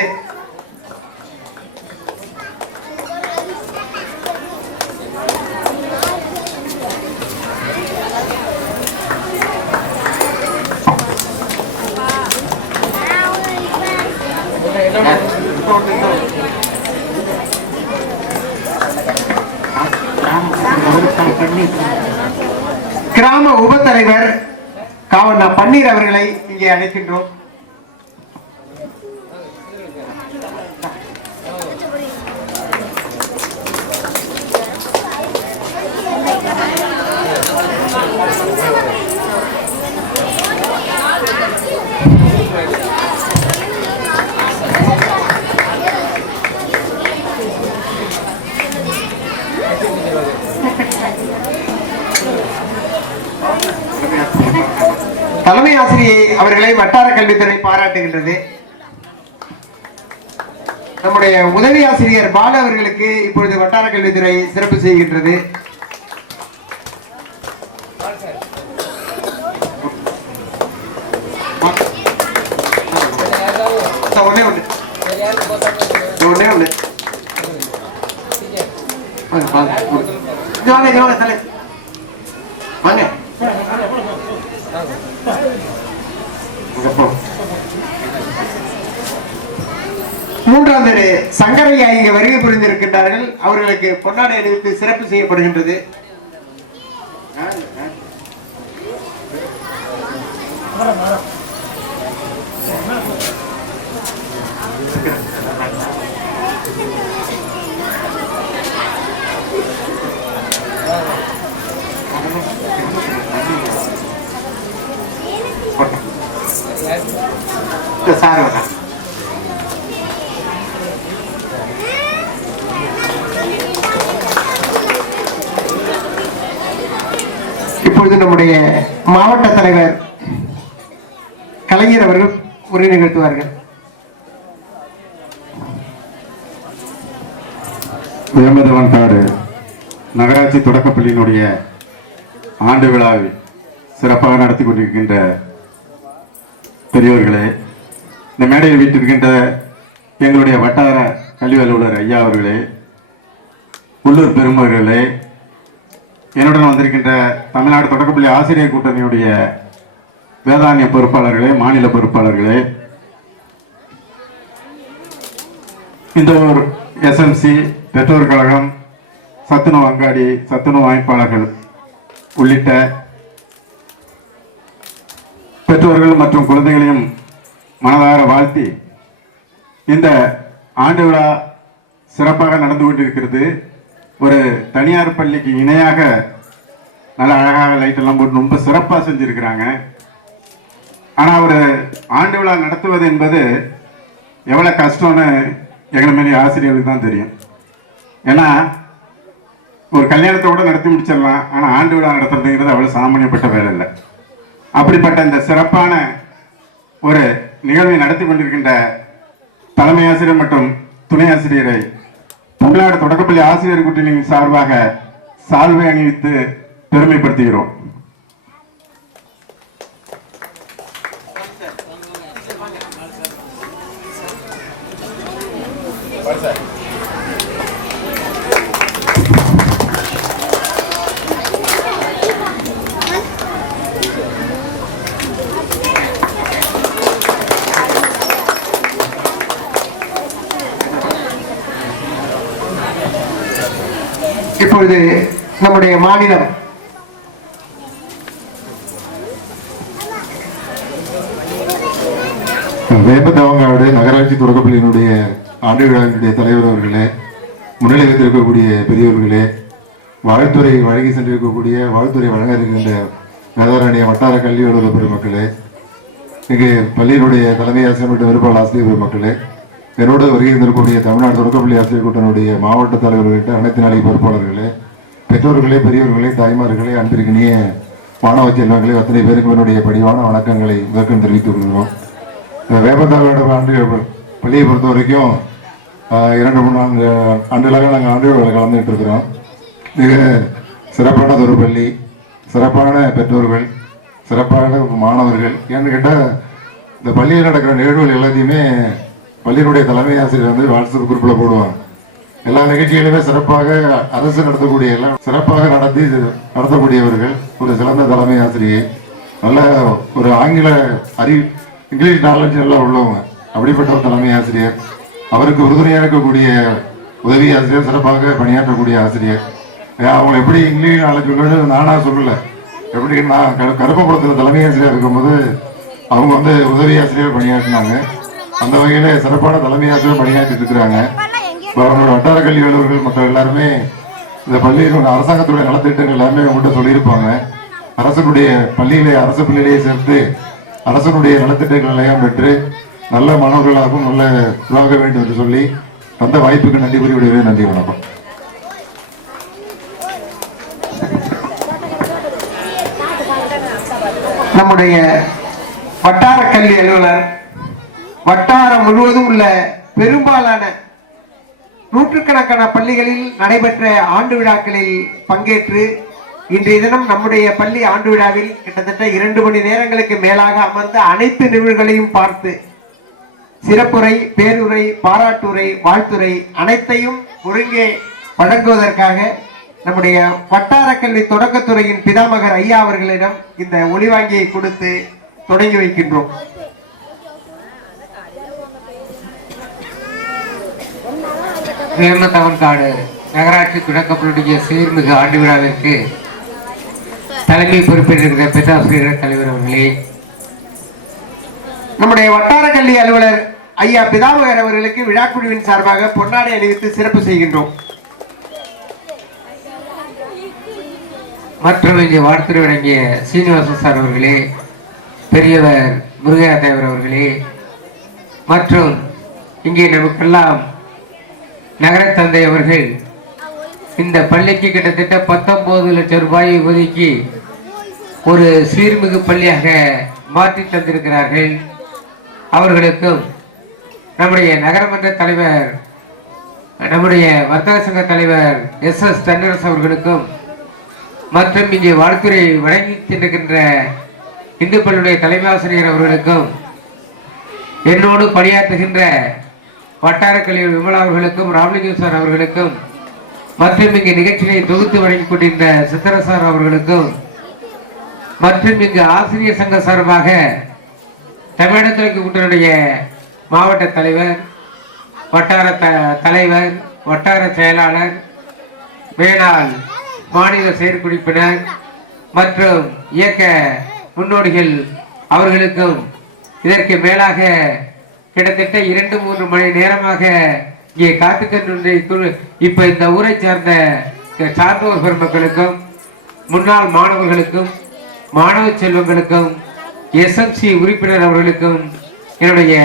கிராம உபத்தலைவர் காவண்ணா பன்னீர் அவர்களை இங்கே அழைக்கின்றோம். அவர்களை வட்டார கல்வித்துறை பாராட்டுகின்றது. நம்முடைய உதவி ஆசிரியர் பாலு அவர்களுக்கு இப்பொழுது வட்டார கல்வித்துறை சிறப்பு செய்கின்றது. ஒன்னே ஒண்ணு வாங்க. மூன்றாம் தடவை சங்கரையா இங்க வருகை புரிந்திருக்கின்றார்கள். அவர்களுக்கு பொன்னாடை அணிவித்து சிறப்பு செய்யப்படுகின்றது. இப்பொழுது நம்முடைய மாவட்ட தலைவர் கலைஞர் அவர்கள் உரை நிகழ்த்துவார்கள். வேம்பதவன்காடு நகராட்சி தொடக்கப்பள்ளியினுடைய ஆண்டு விழாவை சிறப்பாக நடத்தி கொண்டிருக்கின்ற பெரியோர்களே, இந்த மேடையில் வீட்டிருக்கின்ற எங்களுடைய வட்டார கல்வி அலுவலர் ஐயா அவர்களே, உள்ளூர் பெருமர்களே, என்னுடன் வந்திருக்கின்ற தமிழ்நாடு தொடக்கப்பள்ளி ஆசிரியர் கூட்டணியுடைய வேதாந்திய பொறுப்பாளர்களே, மாநில பொறுப்பாளர்களே, இந்த ஒரு எஸ்எம்சி, பெற்றோர் கழகம், சத்துணவு அங்காடி, சத்துணவு அமைப்பாளர்கள் உள்ளிட்ட பெற்றோர்கள் மற்றும் குழந்தைகளையும் மனதார வாழ்த்தி, இந்த ஆண்டு விழா சிறப்பாக நடந்து கொண்டிருக்கிறது. ஒரு தனியார் பள்ளிக்கு இணையாக நல்ல அழகாக லைட்டெல்லாம் போட்டு ரொம்ப சிறப்பாக செஞ்சுருக்கிறாங்க. ஆனால் ஒரு ஆண்டு விழா நடத்துவது என்பது எவ்வளோ கஷ்டம்னு எங்களை மாரி ஆசிரியர்களுக்கு தான் தெரியும். ஏன்னா ஒரு கல்யாணத்தை கூட நடத்தி முடிச்சிடலாம், ஆனால் ஆண்டு விழா நடத்துறதுங்கிறது அவ்வளோ சாமானியப்பட்ட வேலை இல்லை. அப்படிப்பட்ட இந்த சிறப்பான ஒரு நிகழ்வை நடத்தி கொண்டிருக்கின்ற தலைமை ஆசிரியர் மற்றும் துணை ஆசிரியரை தமிழ்நாடு தொடக்கப்பள்ளி ஆசிரியர் கூட்டணியின் சார்பாக சால்வை அணிவித்து பெருமைப்படுத்துகிறோம். இப்பொழுது நம்முடைய மாநிலம் வேம்பதவங்காடு நகராட்சி தொடக்கப்பள்ளியினுடைய ஆண்டு விழாவினுடைய தலைவர் அவர்களே, முன்னிலை வைத்திருக்கக்கூடிய பெரியவர்களே, வாழ்த்துறை வழங்கி சென்றிருக்கக்கூடிய வாழ்த்துறை வழங்க இருக்கின்ற வேதாரண்ய வட்டார கல்வி அலுவலர் பெருமக்களே, இங்கே பள்ளியினுடைய தலைமை ஆசிரியர் மற்றும் விருப்பாளர் ஆசிரியர் பெருமக்களே, என்னோடு வருகை இருந்திருக்கக்கூடிய தமிழ்நாடு தொடக்கப்பள்ளி ஆசிரியர் கூட்டணியுடைய மாவட்ட தலைவர்கள்ட்ட அனைத்து நாளை பொறுப்பாளர்களே, பெற்றோர்களே, பெரியவர்களே, தாய்மார்களே, அன்பிற்கினிய மாணவ செல்வங்களே, அத்தனை பேருக்கு என்னுடைய பணிவான வணக்கங்களை முதற்கண் தெரிவித்துக் கொள்கிறோம். வேம்பதவங்காடு ஆண்டு பள்ளியை பொறுத்த வரைக்கும் 2-3 ஆண்டுகளாக நாங்கள் ஆண்டு விழாவில் கலந்துகிட்டு இருக்கிறோம். மிக சிறப்பானது ஒரு பள்ளி, சிறப்பான பெற்றோர்கள், சிறப்பான மாணவர்கள். ஏன்னு கேட்டால் இந்த பள்ளியில் நடக்கிற நிகழ்வுகள் எல்லாத்தையுமே பள்ளியினுடைய தலைமை ஆசிரியர் வந்து வாட்ஸ்அப் குரூப்பில் போடுவாங்க. எல்லா நிகழ்ச்சிகளுமே சிறப்பாக அரசு நடத்தக்கூடிய எல்லாம் சிறப்பாக நடத்தக்கூடியவர்கள். ஒரு சிறந்த தலைமை ஆசிரியை, நல்ல ஒரு ஆங்கில இங்கிலீஷ் நாலேஜ் எல்லாம் உள்ளவங்க. அப்படிப்பட்ட ஒரு தலைமை ஆசிரியர், அவருக்கு உறுதுணையாக இருக்கக்கூடிய உதவி ஆசிரியர், சிறப்பாக பணியாற்றக்கூடிய ஆசிரியர். அவங்க எப்படி இங்கிலீஷ் நாலேஜ் உள்ளது நானாக சொல்லலை. எப்படி நான் கருப்பக்குளத்தில் தலைமை ஆசிரியர் இருக்கும்போது அவங்க வந்து உதவி ஆசிரியர் பணியாற்றினாங்க. அந்த வகையில் சிறப்பான தலைமை ஆசிரியர் பணியாற்றிட்டு இருக்கிறாங்க. அவங்களோட வட்டார கல்வி அலுவலர்கள் மற்ற எல்லாருமே இந்த பள்ளியினுடைய அரசாங்கத்துடைய நலத்திட்டங்கள் எல்லாமே அவங்கள்ட்ட சொல்லியிருப்பாங்க. அரசனுடைய பள்ளியிலே, அரசு பள்ளியிலேயே சேர்த்து அரசனுடைய நலத்திட்டங்கள் எல்லாம் பெற்று நல்ல மாணவர்களாகவும் நல்ல உருவாக வேண்டும் என்று சொல்லி தந்த வாய்ப்புக்கு நன்றி கூறி விடுவேன். நன்றி, வணக்கம். நம்முடைய வட்டார கல்வி அலுவலர் வட்டாரம் முழுவதும் உள்ள பெரும்பாலான நூற்றுக்கணக்கான பள்ளிகளில் நடைபெற்ற ஆண்டு விழாக்களில் பங்கேற்று இன்றைய தினம் நம்முடைய பள்ளி ஆண்டு விழாவில் கிட்டத்தட்ட 2 மணி நேரங்களுக்கு மேலாக அமர்ந்த அனைத்து நிகழ்வுகளையும் பார்த்து சிறப்புரை, பேருரை, பாராட்டுரை, வாழ்த்துரை அனைத்தையும் ஒருங்கே வழங்குவதற்காக நம்முடைய வட்டார கல்வி தொடக்கத்துறையின் பிதாமகர் ஐயா அவர்களிடம் இந்த ஒளிவாங்கியை கொடுத்து தொடங்கி வைக்கின்றோம். வேமத்தவன்காடு நகராட்சி தொடக்கப்பள்ளியுடைய சீர்மிகு ஆண்டு விழாவிற்கு தலைமை பொறுப்பேற்றிருக்கிற பேராசிரியர் தலைவர் அவர்களே, நம்முடைய வட்டார கல்வி அலுவலர் ஐயா பிதாமகர் அவர்களுக்கு விழாக்குழுவின் சார்பாக பொன்னாடை அணிவித்து சிறப்பு செய்கின்றோம். மற்றும் இங்கே வாழ்த்துறை வழங்கிய சீனிவாசன் சார் அவர்களே, பெரியவர் முருகையா தேவர் அவர்களே, மற்றும் இங்கே நமக்கெல்லாம் நகர தந்தை அவர்கள் இந்த பள்ளிக்கு கிட்டத்தட்ட 19 லட்சம் ரூபாயை ஒதுக்கி ஒரு சீர்மிகு பள்ளியாக மாற்றி தந்திருக்கிறார்கள். அவர்களுக்கும் நம்முடைய நகரமன்ற தலைவர், நம்முடைய வர்த்தக சங்க தலைவர் SS தன்னரசு அவர்களுக்கும் மற்றும் இங்கே வாழ்த்துறை வழங்கி சென்றிருக்கின்ற இந்து பள்ளியுடைய தலைமை ஆசிரியர் அவர்களுக்கும், என்னோடு பணியாற்றுகின்ற வட்டார கல்வி விமலா அவர்களுக்கும், ராமலிங்கம் சார் அவர்களுக்கும், மற்றும் இங்கு நிகழ்ச்சிகளை தொகுத்து வழங்கிக் கொண்டிருந்த சித்தர சார் அவர்களுக்கும், மற்றும் இங்கு ஆசிரியர் சங்க சார்பாக தமிழக கூட்டணியுடைய மாவட்ட தலைவர், வட்டார தலைவர், வட்டார செயலாளர், மேலாள் மாநில செயற்குறிப்பினர் மற்றும் இயக்க முன்னோடிகள் அவர்களுக்கும், இதற்கு மேலாக கிட்டத்தட்ட 2-3 மணி நேரமாக இங்கே காத்துக்கொண்டு இப்ப இந்த ஊரை சார்ந்த சார்ந்தோர் பெருமக்களுக்கும், முன்னாள் மாணவர்களுக்கும், மாணவ செல்வங்களுக்கும், SMC உறுப்பினர் அவர்களுக்கும் என்னுடைய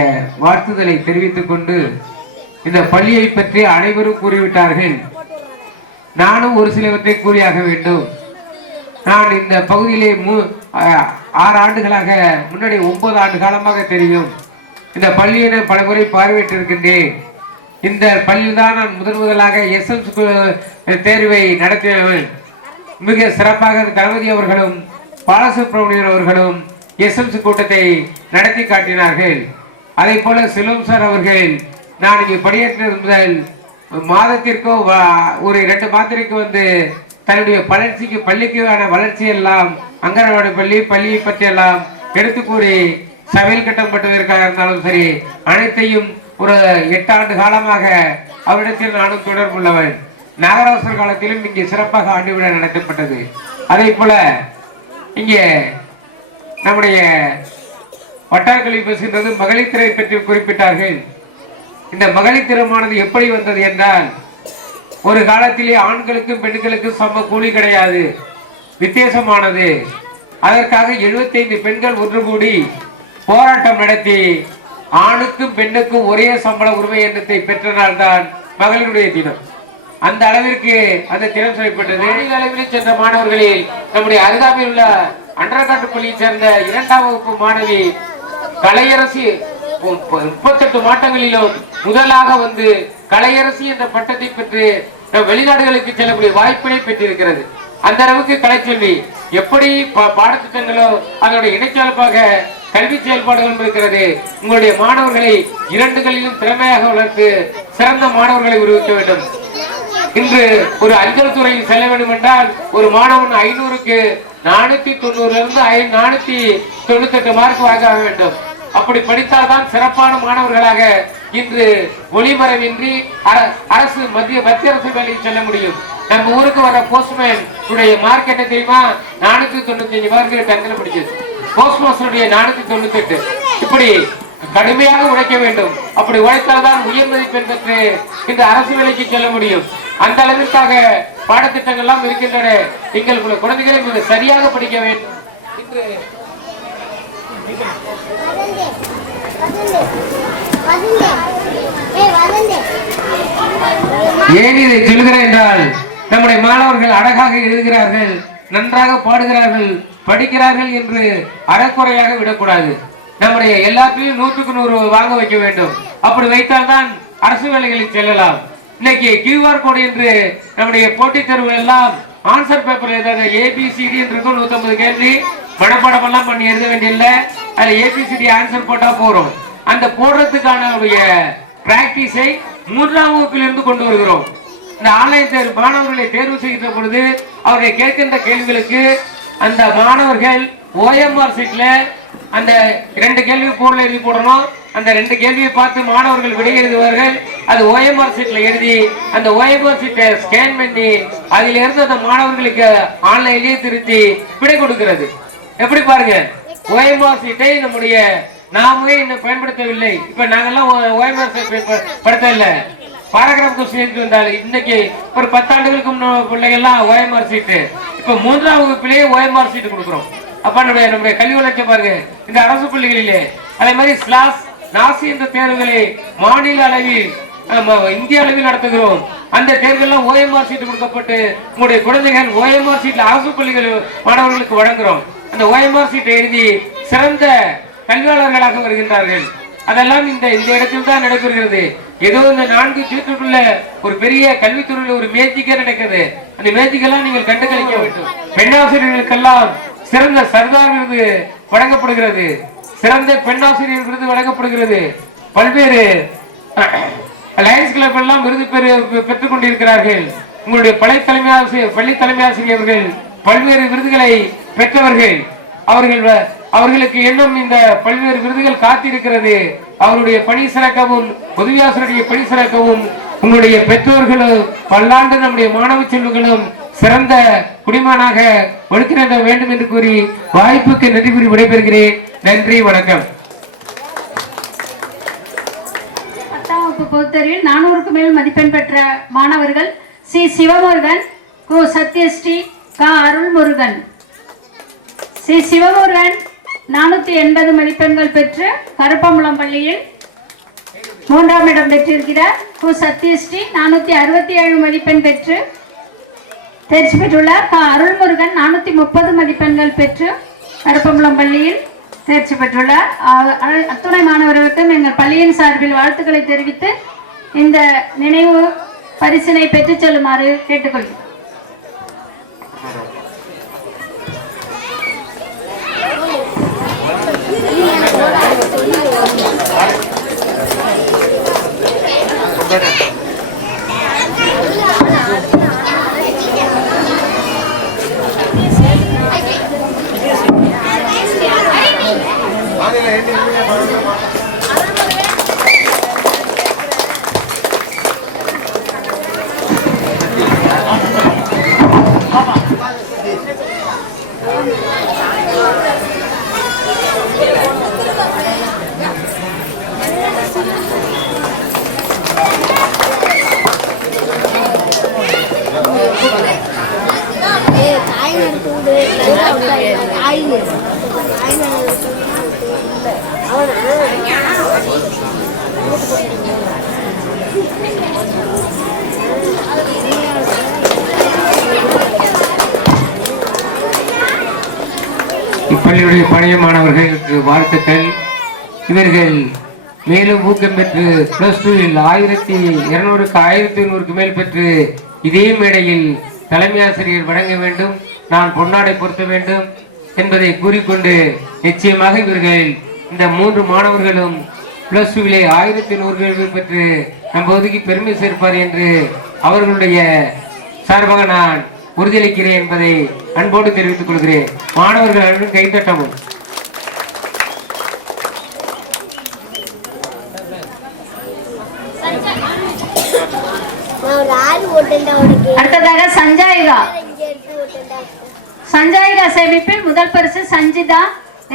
வாழ்த்துதலை தெரிவித்துக் கொண்டு, இந்த பள்ளியை பற்றி அனைவரும் கூறிவிட்டார்கள். நானும் ஒரு சிலவற்றை கூறியாக வேண்டும். நான் இந்த பகுதியிலே 6 ஆண்டுகளாக, முன்னாடி 9 ஆண்டு காலமாக தெரியும். இந்த பள்ளியை பலமுறை பார்வையிட்டிருக்கின்றேன். இந்த பள்ளியில் தான் நான் முதலாக SMC தேர்வை நடத்தினவன். மிக சிறப்பாக கணபதி அவர்களும் பாலசுப்ரமணியன் அவர்களும் SMC கூட்டத்தை நடத்தி காட்டினார்கள். அதே போல செல்வம் சார் அவர்கள் நான் இங்கே பணியாற்றினது முதல் மாதத்திற்கோ ஒரு 2 மாதத்திற்கு வந்து தன்னுடைய வளர்ச்சிக்கு, பள்ளிக்கான வளர்ச்சி எல்லாம், அங்கன்வாடி பள்ளியை பற்றி எல்லாம் எடுத்து கூறி சமையல் கட்டம் பட்டதற்காக இருந்தாலும் சரி, அனைத்தையும் ஒரு 8 ஆண்டு காலமாக அவரிடத்தில் நானும் தொடர்புள்ளவன். நாகராசர் காலத்திலும் இங்கே சிறப்பாக ஆண்டு விழா நடத்தப்பட்டது. அதே போல இங்கே நம்முடைய வட்டாரங்களில் பேசுகின்றது மகளிர் திரை பற்றி குறிப்பிட்டார்கள். இந்த மகளிர் திறமானது எப்படி வந்தது என்றால், ஒரு காலத்திலே ஆண்களுக்கும் பெண்களுக்கும் சம கூலி கிடையாது, வித்தியாசமானது. அதற்காக 75 பெண்கள் ஒன்று கூடி போராட்டம் நடத்தி ஆணுக்கும் பெண்ணுக்கும் ஒரே சம்பள உரிமை எண்ணத்தை பெற்ற நாள் தான் மகளிருடைய தினம். அந்த அளவிற்கு அந்த தினம் செய்யப்பட்டது. அளவில் சென்ற மாணவர்களில் நம்முடைய அருகாமையில் உள்ள அண்டர்காட்டு பள்ளியை சேர்ந்த 2ஆம் வகுப்பு மாணவி கலையரசி 38 மாவட்டங்களிலும் முதலாக வந்து கலையரசி என்ற பட்டத்தை பெற்று வெளிநாடுகளுக்கு செல்லக்கூடிய வாய்ப்பினை பெற்றிருக்கிறது. அந்த அளவுக்கு கலைச்செல்வி. எப்படி பாடத்திட்டங்களோ அதனுடைய இணைச்சலப்பாக கல்வி செயல்பாடுகளும் இருக்கிறது. உங்களுடைய மாணவர்களை 2களிலும் திறமையாக வளர்த்து சிறந்த மாணவர்களை உருவாக்க வேண்டும். இன்று ஒரு அஞ்சல் துறையில் செல்ல வேண்டும் என்றால் ஒரு மாணவன் 500க்கு 490 498 மார்க் வாங்க வேண்டும். அப்படி படித்தால்தான் சிறப்பான மாணவர்களாக இன்று ஒளிமறைவின்றி அரசு மத்திய அரசு வேலைக்கு செல்ல முடியும். நம்ம ஊருக்கு வர போஸ்ட்மேன் உடைய மார்க் என்ன தெரியுமா? 495 மார்க் டென்த்ல படிச்சது. போஸ்ட் மாஸ்டருடைய 498. இப்படி கடுமையாக உழைக்க வேண்டும். அப்படி உழைத்தால்தான் உயர் மதிப்பெண் பெற்று இந்த அரசு வேலைக்கு செல்ல முடியும். அந்த அளவிற்காக பாடத்திட்டங்கள் எல்லாம் இருக்கின்றன. நீங்கள் குழந்தைகளை மிக சரியாக படிக்க வேண்டும். இன்று ஏன் இதை சொல்கிறேன் என்றால், நம்முடைய மாணவர்கள் அழகாக எழுதுகிறார்கள், நன்றாக பாடுகிறார்கள், படிக்கிறார்கள் என்று அறக்குறையாக விடக்கூடாது. நம்முடைய எல்லாத்தையும் 100க்கு 100 வாங்க வைக்க வேண்டும். அப்படி வைத்தால்தான் அரசு வேலைகளில் செல்லலாம். இன்னைக்கு QR கோடு என்று நம்முடைய போட்டித் தேர்வு எல்லாம் ஆன்சர் பேப்பர் ஏதாவது ABCD இருக்கும் 150 கேள்வி மனப்பாடம் எல்லாம் பண்ணி எழுத வேண்டியதில்லை. அதுல ABCD ஆன்சர் போட்டா போறோம். அந்த போடுறதுக்கான பிராக்டிஸை 3ஆம் வகுப்பிலிருந்து கொண்டு வருகிறோம். இந்த ஆன்லைன் தேர்வு மாணவர்களை தேர்வு செய்கின்ற பொழுது அவர்களை கேட்கின்ற கேள்விகளுக்கு அந்த மாணவர்கள் OMR சீட்ல அந்த 2 கேள்வி போர்டில் எழுதி போடணும். அந்த 2 கேள்வியை பார்த்து மாணவர்கள் விடை எழுதுவார்கள். அது OMR சீட்ல எழுதி அந்த OMR சீட்டை ஸ்கேன் பண்ணி அதிலிருந்து அந்த மாணவர்களுக்கு ஆன்லைன்லயே திருத்தி விடை கொடுக்கிறது. எப்படி பாருங்க, OMR சீட்டை நம்முடைய நாமே இன்னும் பயன்படுத்தவில்லை. இப்ப நாங்கெல்லாம் OMR சீட் பயன்படுத்தவில்லை. பாராகிராஃப் கொஸ்டின் வந்தாலும் இன்னைக்கு ஒரு 10 ஆண்டுகளுக்கு பிள்ளைகள்லாம் OMR சீட்டு, இப்ப 3ஆம் வகுப்பிலேயே OMR சீட்டு கொடுக்குறோம். அப்ப நம்முடைய கல்வி வளர்ச்சி பாருங்க. இந்த அரசு பள்ளிகளிலே அதே மாதிரி ஸ்லாஸ் நாசி என்ற தேர்வுகளை மாநில அளவில் இந்திய அளவில் நடத்துகிறோம். அந்த தேர்வுகள்லாம் OMR சீட்டு கொடுக்கப்பட்டு உங்களுடைய குழந்தைகள் OMR சீட்ல அரசு பள்ளிகள் மாணவர்களுக்கு வழங்குறோம். அந்த OMR சீட்டை எழுதி சிறந்த கல்வியாளர்களாக வருகின்றார்கள். அதெல்லாம் இந்த இடத்தில் தான் நடைபெறுகிறது. ஏதோ இந்த 4 சீட்டுக்குள்ள ஒரு பெரிய கல்வித்துறையில் ஒரு மேஜிக்கே நடக்கிறது. அந்த மேஜிக்கெல்லாம் நீங்கள் கண்டுகளிக்க வேண்டும். பெண்ணாசிரியர்களுக்கெல்லாம் சிறந்த சர்தார் விருது வழங்கப்படுகிறது. சிறந்த பெண்ணாசிரியர் விருது வழங்கப்படுகிறது. பல்வேறு லயன்ஸ் கிளப் எல்லாம் விருது பெற்றுக் கொண்டிருக்கிறார்கள். உங்களுடைய பள்ளி தலைமை ஆசிரியர்கள் பல்வேறு விருதுகளை பெற்றவர்கள். அவர்களுக்கு இன்னும் இந்த பல்வேறு விருதுகள் காத்திருக்கிறது. அவருடைய பணி சிறக்கவும் உதவியாசிரியருடைய பணி சிறக்கவும் உங்களுடைய பெற்றோர்களும் பல்லாண்டு நம்முடைய மாணவ செல்வங்களும் சிறந்த குடிமகனாக ஒழுக்கிட வேண்டும் என்று கூறி வாய்ப்புக்கு நன்றி கூறி விடைபெறுகிறேன். நன்றி, வணக்கம். 10ஆம் வகுப்பு பொதுத்தேர்வில் 400க்கு மேல் மதிப்பெண் பெற்ற மாணவர்கள் சி சிவமுருகன், கு சத்யஸ்ரீ, க அருள்முருகன். சி சிவமுருகன் 480 மதிப்பெண்கள் பெற்று கருப்பம்பலம் பள்ளியில் 3ஆம் இடம் பெற்றிருக்கிறார். கு சத்யஸ்ரீ 467 மதிப்பெண் பெற்று தேர்ச்சி பெற்றுள்ளார். க அருள்முருகன் 430 மதிப்பெண்கள் பெற்று கருப்பம்பலம் பள்ளியில் தேர்ச்சி பெற்றுள்ளார். அத்துணை மாணவர்களுக்கும் எங்கள் பள்ளியின் சார்பில் வாழ்த்துக்களை தெரிவித்து இந்த நினைவு பரிசினை பெற்றுச் செல்லுமாறு கேட்டுக்கொள்கிறேன். இப்பள்ளியுடைய பழைய மாணவர்களுக்கு வாழ்த்துக்கள். இவர்கள் மேலும் ஊக்கம் பெற்று +2ல் 1200க்கு 1500க்கு மேல் பெற்று இதே மேடையில் தலைமை ஆசிரியர் வழங்க வேண்டும், நான் பொன்னாடை பொருத்த வேண்டும் என்பதை கூறிக்கொண்டு நிச்சயமாக இவர்கள் இந்த 3 மாணவர்களும் +2லே 1100 பெற்று நம் ஒதுக்கி பெருமை சேர்ப்பார் என்று அவர்களுடைய சார்பாக நான் உறுதியளிக்கிறேன் என்பதை அன்போடு தெரிவித்துக் கொள்கிறேன். மாணவர்கள் அனைவரும் கைத்தட்டவும். அடுத்ததாக சஞ்சாயிகா சேமிப்பில் முதல் பரிசு சஞ்சிதா,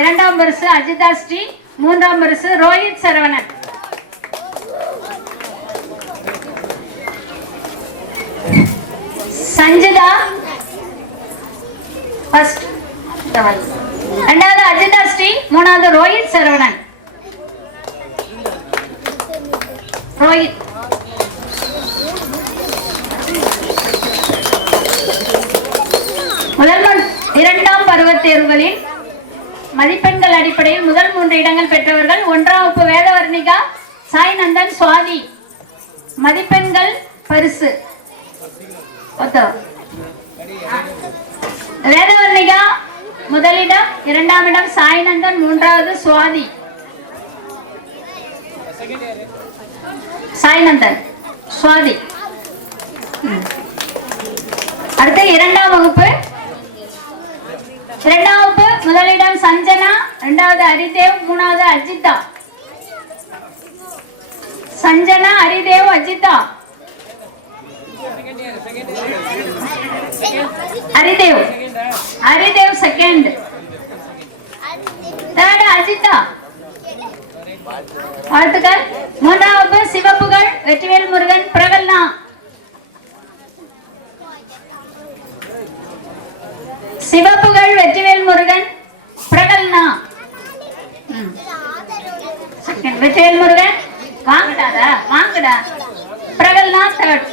2ஆம் பரிசு அஜிதா ஸ்ரீ, 3ஆம் பரிசு ரோஹித் சரவணன். சஞ்சிதா ஃபர்ஸ்ட், 2வது அஜிதா ஸ்ரீ, 3வது ரோஹித் சரவணன். ரோஹித் முதல் 2ஆம் பருவத் தேர்வுகளில் மதிப்பெண்கள் அடிப்படையில் முதல் 3 இடங்கள் பெற்றவர்கள் 1ஆம் வகுப்பு வேதவர்ணிகா சாய்நந்தன் சுவாதி. மதிப்பெண்கள் பரிசு வேதவர்ணிகா முதலிடம், 2ஆம் இடம் சாய்நந்தன், 3வது சுவாதி. சாய்நந்தன் சுவாதி. அடுத்து 2ஆம் வகுப்பு முதலிடம் சஞ்சனா, 2வது ஹரிதேவ், 3வது அஜிதா. சஞ்சனா, ஹரிதேவ், அஜிதா. Haridev second, third Ajitha. வாழ்த்துக்கள். 3ஆம் வகுப்பு சிவப்புகள் வெற்றிவேல் முருகன் பிரகல்னா. சிவப்புகள் வெற்றிவேல் முருகன் பிரகல்னா. வெற்றிவேல் முருகன் வாங்கடா பிரகல்னா தேர்ட்.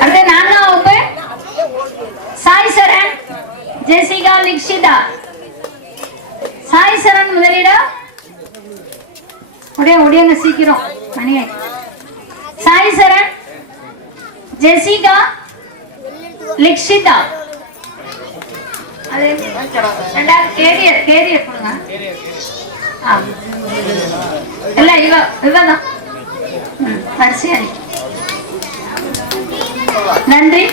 அடுத்து 4ஆம் வகுப்பு சாய் சரண் ஜெசிகா லிக்ஷிதா. சாய் சரண் முதலிடம். உடையங்க சீக்கிரம் மணியை. சாய் சரண், ஜெசிகா, லிக்ஷிதா. அது கேரியர் கொடுங்க. இல்ல இவதான் வரிசையா. நன்றி.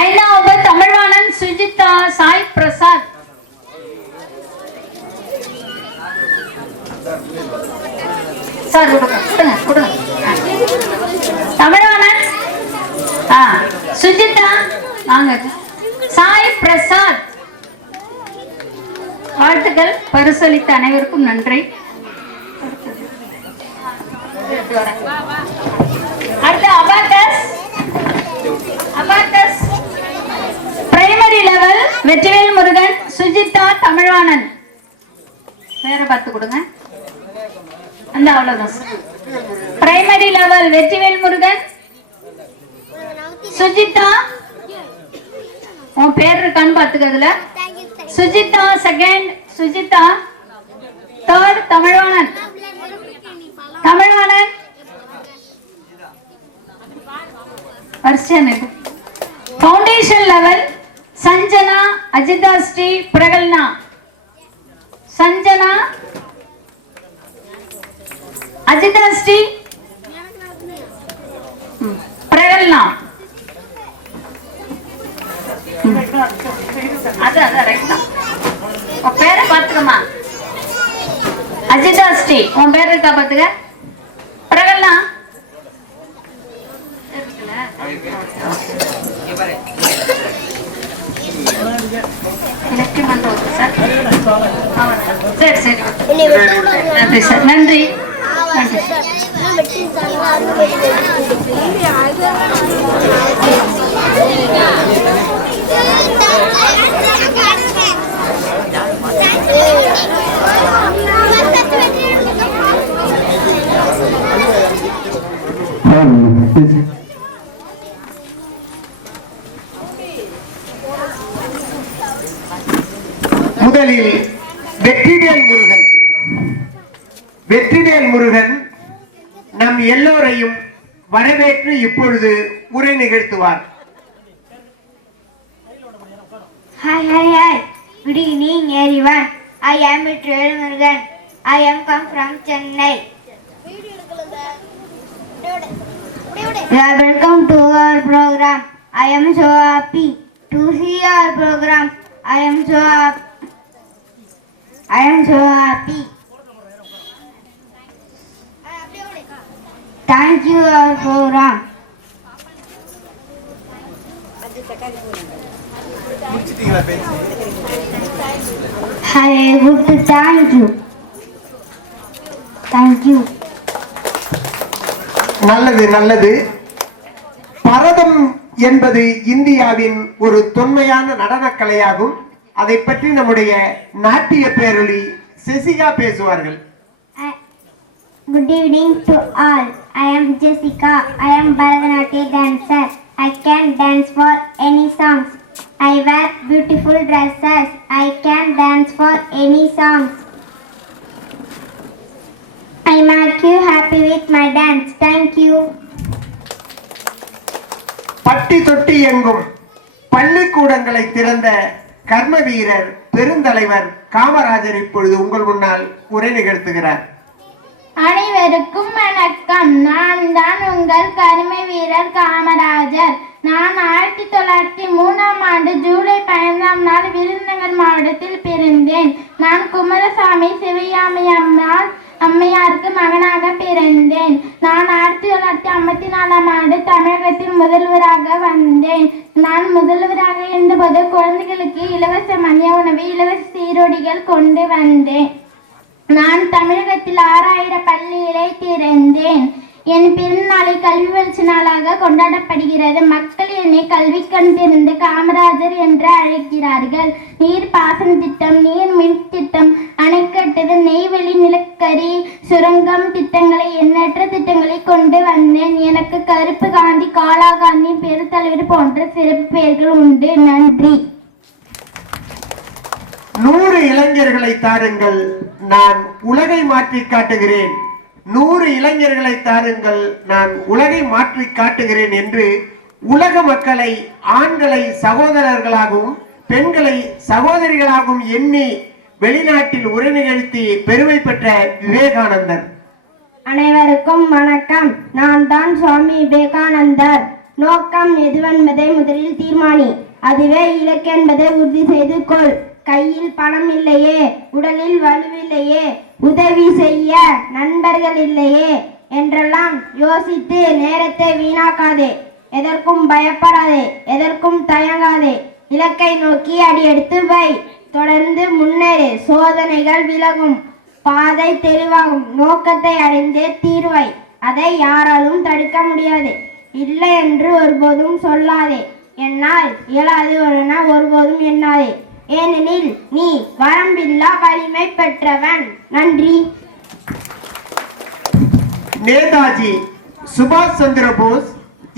5ஆம் வகுப்பு தமிழ்வாணன் சுஜிதா சாய் பிரசாத். சார் கொடுங்க. தமிழ்வாணன் சுஜிதா வாங்க. சாய் பிரசாத். வாழ்த்துக்கள். பரிசளித்த அனைவருக்கும் நன்றி. அடுத்து abacus primary level Vetrivel Murugan Sujitha Tamilvanan. வேற பார்த்து கொடுங்க. அந்த அவ்வளவுதான். Primary level Vetrivel Murugan Sujitha. உன் பேர் இருக்கான்னு பாத்துக்கிறதுல. Sujitha second, Sujitha third, Tamilvanan. Foundation level Sanjana Ajitha Shri Prakalna. Sanjana Ajitha Shri Prakalna. பேரை பாத்துக்கமா. அஜிதா ஸ்ரீ உன் பேர் இருக்கா பாத்துக்க. பிரகல்னா சரி சரி நன்றி சார். நன்றி. முதலில் வெற்றிவேல் முருகன் நம் எல்லோரையும் வரவேற்று இப்பொழுது உரை நிகழ்த்துவார். Hi. Good evening, everyone. I am Vetrivel Murugan. I am come from Chennai. You are welcome to our program. I am so happy to see our program. I am so happy. Thank you our program. Hi, good. Thank you. நல்லது. பரதம் என்பது இந்தியாவின் ஒரு தொன்மையான நடனக் கலையாகும். அதை பற்றி நம்முடைய நாட்டிய பேரொளி செசிகா பேசுவார்கள். Good evening to all. I am Jessica. I am Bharatanatyam dancer. I can dance for any songs. I wear beautiful dresses. I can dance for any songs. I make you happy with my dance. Thank you. பட்டி தொட்டி எங்கும் பள்ளிக்கூடங்களை திறந்த கர்ம வீரர் பெருந்தலைவர் காமராஜர் இப்பொழுது உங்கள் முன்னால் உரை நிகழ்த்துகிறார். அனைவருக்கும் வணக்கம். நான் தான் உங்கள் கருமை வீரர் காமராஜர். நான் 1903 ஆண்டு ஜூலை 15ஆம் நாள் விருதுநகர் மாவட்டத்தில் பிறந்தேன். நான் குமாரசாமி சிவயாமி அம்மையாருக்கு மகனாக பிறந்தேன். நான் 1954ஆம் ஆண்டு தமிழகத்தில் முதல்வராக வந்தேன். நான் முதல்வராக இருந்தபோது குழந்தைகளுக்கு இலவச மதிய உணவு, இலவச சீருடைகள் கொண்டு வந்தேன். நான் தமிழகத்தில் 6000 பள்ளிகளை திறந்தேன். என் பிறந்தநாளை கல்வி வளர்ச்சி நாளாக கொண்டாடப்படுகிறது. மக்கள் என்னை கல்வி கண் திறந்து காமராஜர் என்று அழைக்கிறார்கள். நீர் பாசன திட்டம், நீர் மின் திட்டம், அணைக்கட்டுதல், நெய்வேலி நிலக்கரி சுரங்கம் திட்டங்களை, எண்ணற்ற திட்டங்களை கொண்டு வந்தேன். எனக்கு கருப்பு காந்தி, காலா காந்தி, பெருத்தலைவர் போன்ற சிறப்பு பெயர்கள் உண்டு. நன்றி. 100 இளைஞர்களை தாருங்கள், நான் உலகை மாற்றி காட்டுகிறேன். 100 இளைஞர்களை தாருங்கள், நான் உலகை மாற்றி காட்டுகிறேன் என்று உலக மக்களை, ஆண்களை சகோதரர்களாகவும் பெண்களை சகோதரிகளாகவும் எண்ணி வெளிநாட்டில் உரை நிகழ்த்தி பெருமை பெற்ற விவேகானந்தர். அனைவருக்கும் வணக்கம். நான் தான் சுவாமி விவேகானந்தர். நோக்கம் எதுவென்பதை முதலில் தீர்மானி, அதுவே இலக்கு என்பதை உறுதி செய்து கொள். கையில் பணம் இல்லையே, உடலில் வலுவில்லையே, உதவி செய்ய நண்பர்கள் இல்லையே என்றெல்லாம் யோசித்து நேரத்தை வீணாக்காதே. எதற்கும் பயப்படாதே, எதற்கும் தயங்காதே. இலக்கை நோக்கி அடியெடுத்து வை. தொடர்ந்து முன்னேறு. சோதனைகள் விலகும், பாதை தெளிவாகும். நோக்கத்தை அடைந்தே தீர்வை. அதை யாராலும் தடுக்க முடியாது. இல்லை என்று ஒருபோதும் சொல்லாதே. என்னால் இயலாது என ஒருபோதும் எண்ணாதே. ஏனெனில் நீ வரம்பில்லா வலிமை பெற்றவன். நன்றி. நேதாஜி சுபாஷ் சந்திர போஸ்.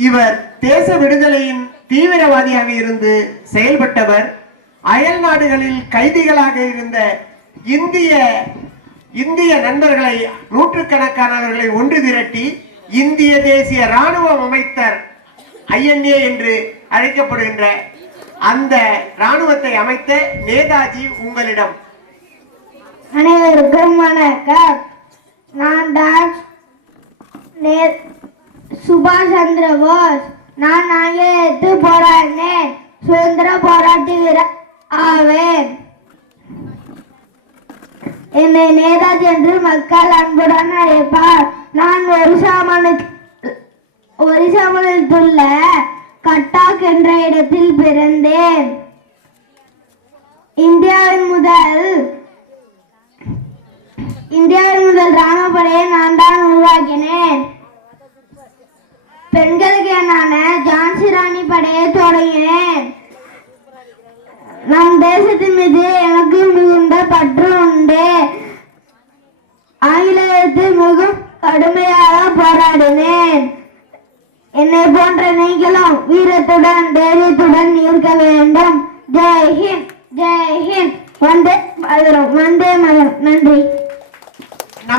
இவர் தேச விடுதலையின் தீவிரவாதியாக இருந்து செயல்பட்டவர். அயல் நாடுகளில் கைதிகளாக இருந்த இந்திய நண்பர்களை, நூற்றுக்கணக்கானவர்களை ஒன்று திரட்டி இந்திய தேசிய ராணுவம் அமைத்தார். INA என்று அழைக்கப்படுகின்ற அந்த ராணுவத்தை அமைத்த நேதாஜி உங்களிடம். அனைவருக்கும் வணக்கம். நான் தான் சுபாஷ் சந்திர போஸ். நான் ஆங்கிலேயத்து போராடினேன். சுதந்திர போராட்ட வீரர் ஆவேன். என்னை நேதாஜி என்று மக்கள் அன்புடன் அழைப்பார். நான் ஒரிசா மாநிலத்தில் உள்ள கட்டாக் என்ற இடத்தில் பிறந்தேன். இந்தியாவின் முதல் ராணுவ படையை நான் தான் உருவாக்கினேன். பெண்களுக்கு என்னான ஜான்சி ராணி படையை தொடங்கினேன். நம் தேசத்தின் மீது எனக்கு மிகுந்த பற்று உண்டு. ஆங்கிலேயத்தை மிகவும் கடுமையாக போராடினேன். என்னை போன்ற நீங்களும் வீரத்துடன் தைரியத்துடன் இருக்க வேண்டும். ஜெய் ஹிந்த், ஜெய் ஹிந்த். வந்தே மாதரம், வந்தே மாதரம். நன்றி.